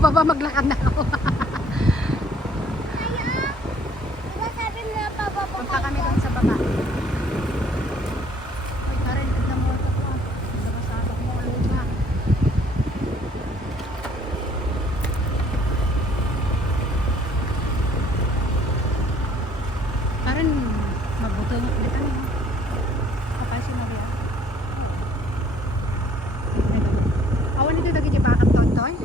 pababa maglakad na ako. Sabi mo na pababa. Punta kami doon sa baba. Uy, Karen, tignan mo ito po. Sabasabak mo, luma. Karen, magbuto niya ulit kami. Kapay si Maria. Awan ito dagi di bakam tontoy.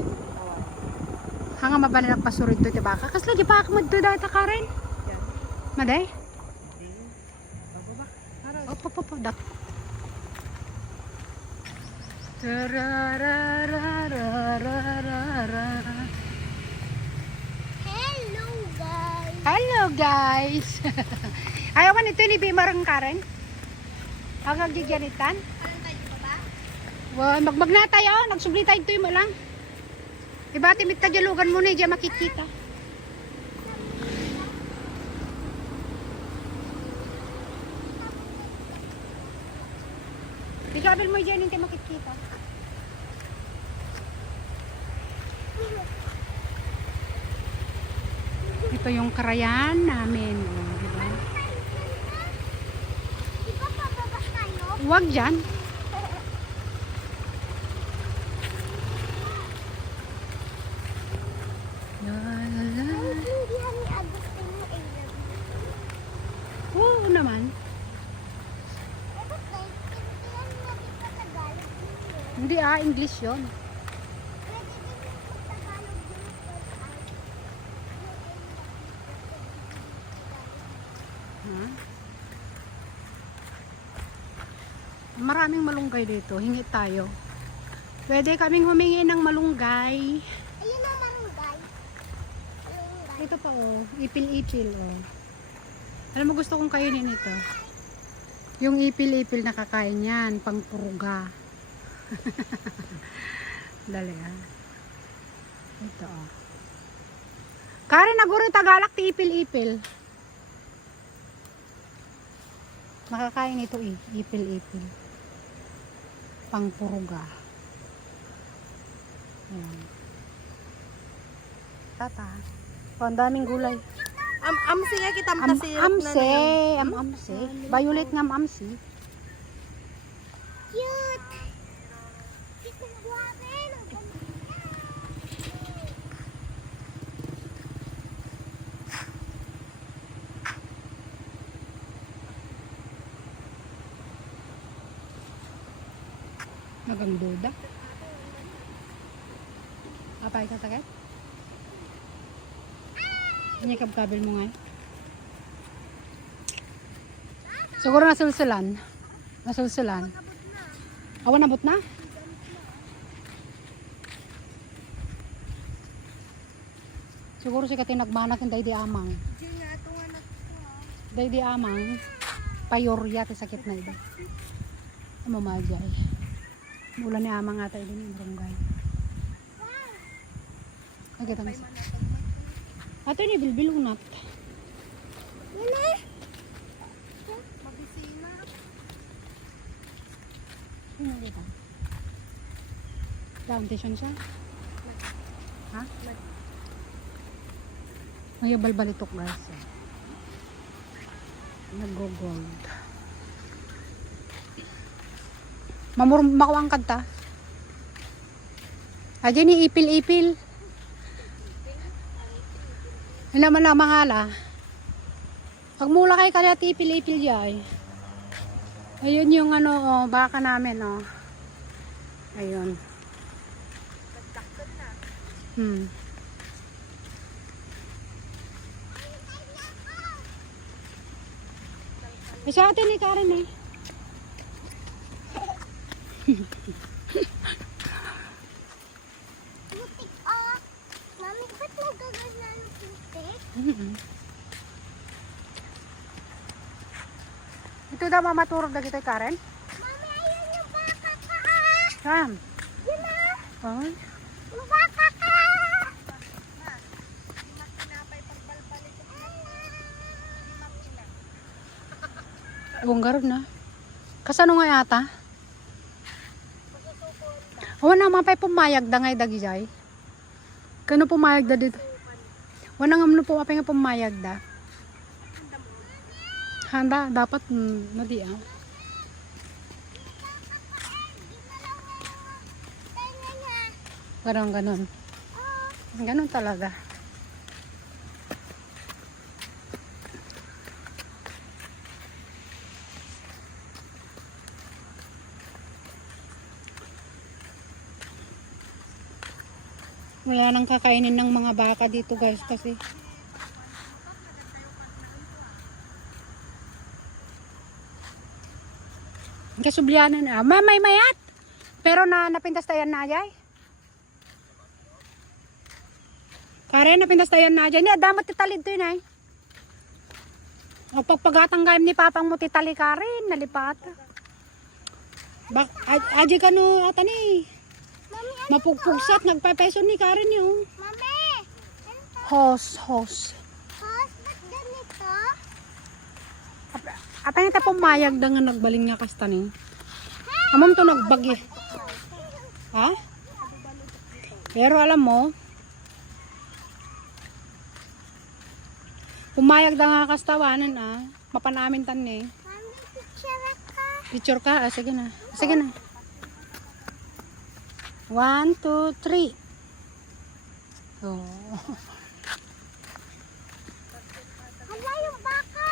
Hanga mabalak pasurid to di baka. Kasla di baka mo to data Karen. Maday? Opo, dak. Hello guys. Hello guys. Ayawan ito ni Bimarang Karen. Ang agiganitan. Parang tayo pa ba? Wow, magmag na tayo. Nagsubli tayo ito mo lang. Ibati mit tajalugan mo na diyan makikita. Ikabil mo diyan hindi makikita. Ito yung karayan namin, di ba? Di ba pababa tayo? Huwag diyan. Naiintindihan ni Agustin yung alien. Oo naman. Ba't naiintindihan niya di pa Tagalog yun? Hindi English 'yon. Pwede din yung Tagalog yun. Ha? Maraming malunggay dito. Hingi tayo. Pwede kaming humingi ng malunggay. Ayun ang marunggay. Marunggay. Ito pa ipil-ipil Alam mo gusto kong kainin ito. Yung ipil-ipil na kakain yan, pang puruga. Dali Ito Karen naguro tagalak ti ipil-ipil. Nakakain ito ipil-ipil. Pang puruga. Ayan. Tata. Ang daming gulay. Amsi nga kita makasirap Amse. Amse. Violet nga amsi. Cute! Cute ang buhatin. Ang ganda. Nagang duda. Apay ka sakit? Inyakab-kabel mo nga. Siguro nasulsulan. Nasulsulan. Awan nabot na? Siguro si Katin nagmanak ng daydi amang. Diyan nga itong anak ko. Daydi amang. Payorya ti sakit na ito. Mamajay. Mula ni amang ata ito ni barangay. Nakita mo sa. Ato ni bilbilunat. Yan eh. Mabisina. Sino kita? Downtation siya? Ha? Ngayon balbalitok guys. Nag-gold. Makuha ang kanta. Ayan ni ipil-ipil. Hindi naman na mangala. Pag mula kay kaya ipil-ipil dyan. Ayun yung baka namin Ayun. Sa atin ni Karen eh. Putik ah. Mami, ba't nagagana ng putik? Ito daw mamaturog na kita Karen. Mami, ayun yung baka ka ah. Sam. Yun ah. Oh. Yung baka ka. Bunggarod na. Kasano nga yata? Awan na mapay pumayag da ngay dagijay. Kano pumayag da dito? Wanang amno po apay nga pumayag da. Handa dapat nadi ah. Parang ganon. Ganon talaga. Wala nang kakainin ng mga baka dito guys kasi kasublianan na. May mayat. Pero napintas tayan na ayay. Karen napintas tayan na ayay. Ni damat titalid to inay. O pagpagatang gayam ni papang mo titali Karen nalipat. Bak aji kanu ata ni. Mapugpugsat, nagpapeso ni Karen yung. Mami! Hos. Hos, ba't ganito? Apa nga ta pumayag da nga nagbaling nga kasta ni. Amam to nagbagi. Ha? Pero alam mo, pumayag da nga kastawanan mapanamin tan ni. Mami, picture ka. Picture ka? Sige na. Sige na. 1, 2, 3. Oh. Hala, yung baka.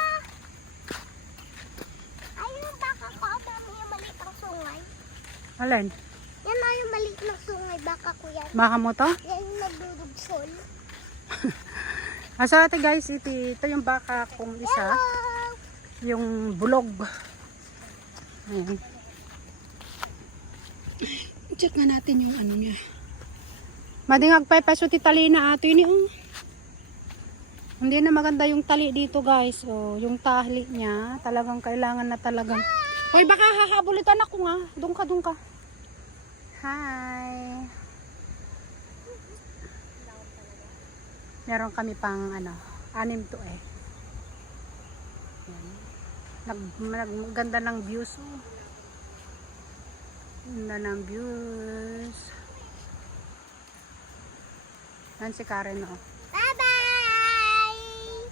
Ay, yung baka ko. Mami, yung maliit ang sungay. Alin? Yan na yung maliit na sungay. Baka ko yan. Baka mo to? Yan yung nagdudugsol. Asa ate guys, ito yung baka kong isa. Yung bulog. Ayan. Check nga natin yung ano niya. Madingag pa peso ti tali na ato yun yung. Hindi na maganda yung tali dito guys. O, yung tali niya, talagang kailangan na talagang. Hoy baka hahabulitan ako nga. Doon ka. Hi. Meron kami pang 6 to eh. Ganda ng views. Oh. Ganda ng views. Yan si Karen oh. Bye-bye!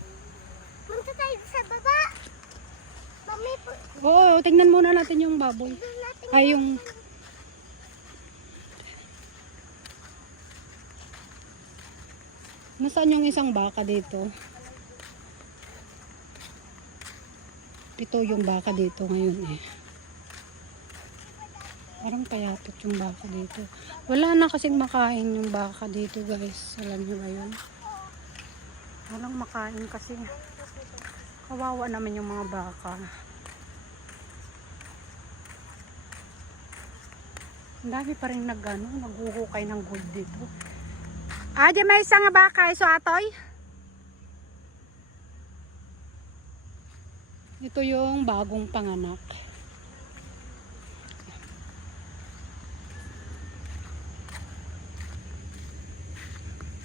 Punta tayo sa baba. Mami, Oo, tingnan muna natin yung baboy. natin Ay yung nasaan yung isang baka dito? Ito yung baka dito ngayon eh. Parang payatot yung baka dito. Wala na kasing makain yung baka dito guys. Alam nyo ba yun? Walang makain kasi. Kawawa naman yung mga baka. Ang dami pa rin naghuhukay ng gold dito. Di may isang baka. Iso atoy? Ito yung bagong panganak.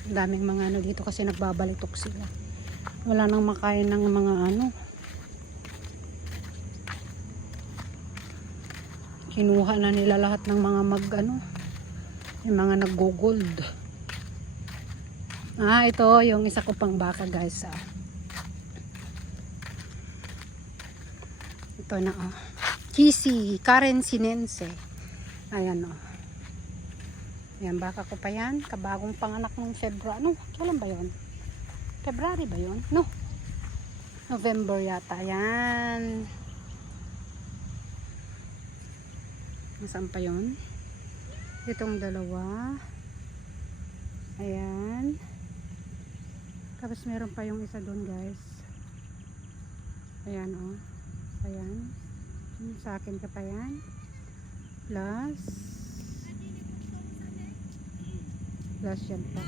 Ang daming mga dito kasi nagbabalitok sila. Wala nang makain ng mga kinuha na nila lahat ng mga yung mga naggo-gold. Ito yung isa ko pang baka guys. Ito na Kisi, Karen Sinense. Ayan Ayan, baka ko pa yan. Kabagong panganak ng February. Kailan ba yun? February ba yun? No. November yata. Ayan. Nasaan pa yun? Itong dalawa. Ayan. Tapos meron pa yung isa doon guys. Ayan Ayan. Sa akin ka pa yan. Plus yan pa.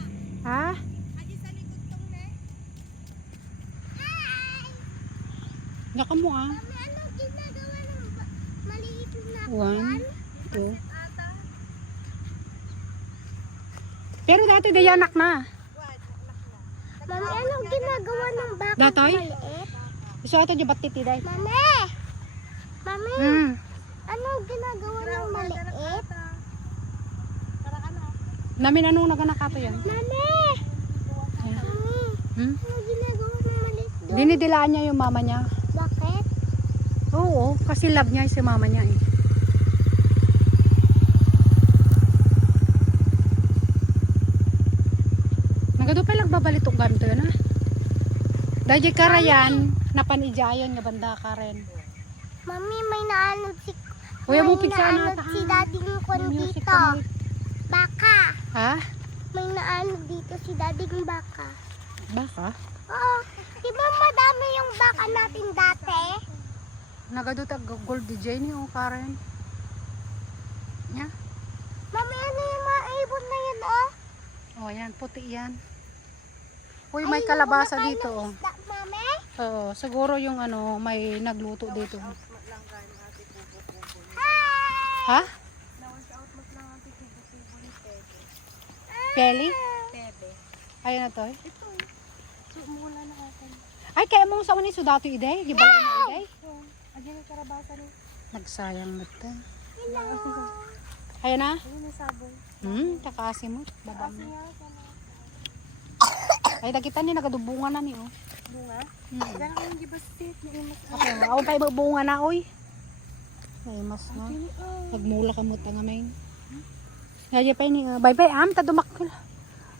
Naka mo Mami, anong ginagawa ng maliit na 1, 2. Pero dati dayanak na. Mami, anong ginagawa ng baka Datoy? maliit? Iso ato di ba't titiday? Mami! Mami! Anong ginagawa ng maliit? Namin anong naganak ato yan? Mami! Hmm? Ano ginagawa mo malit doon? Dinidilaan niya yung mama niya. Bakit? Oo, kasi love niya si mama niya eh. Nagado pa lang babalitok gamito yun ha. Dahil karayan, napanijayon nga banda ka rin. Mami, may naanod si... Kuya mo may pigsa na naanod si daddy mo kon music dito. ka mo. Baka. Ha? May naanod dito si daddy ng baka. Baka? Oo. Di ba madami yung baka natin dati? Nagado tag gold DJ ni o Karen. Nya? Mami, ano yung mga ibon na yun, oh? Oh, yan puti yan. Uy, may kalabasa dito oh. Isda, mami? Oo, siguro yung ano, may nagluto dito. Ha? Peli? Tebe. Ayan na to. Ito eh. Mula na ako. Ay, kaya mong sa unin sudato iday? Di ba lang na iday? Ayan yung karabasa ni. Nagsayang mata. Hello. Ayan na? Ayun yung sabong. Kakasi mo. Baba Kasi mo. nga, sana. Ay, nakita ni nagadubungan na ni oh. Bunga. Hmm. Diyan ako yung gibastit. May imas na. Okay, ako pa ibubunga na oy. Ay, mas na. Pili, oh. Nagmula ka mo tanga may. Kaya pa ni bye bye am ta dumak.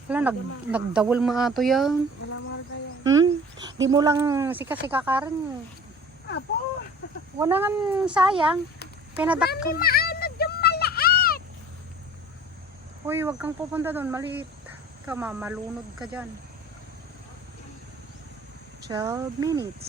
Wala nagdawol mo ato yan. Wala mo rin tayo. Di mo lang sika-sika Karen. Apo. Wala nga sayang. Pinadakkel. Maanod yung maliit. Uy, wag kang pupunta doon, maliit. Ka malunod ka diyan. 12 minutes.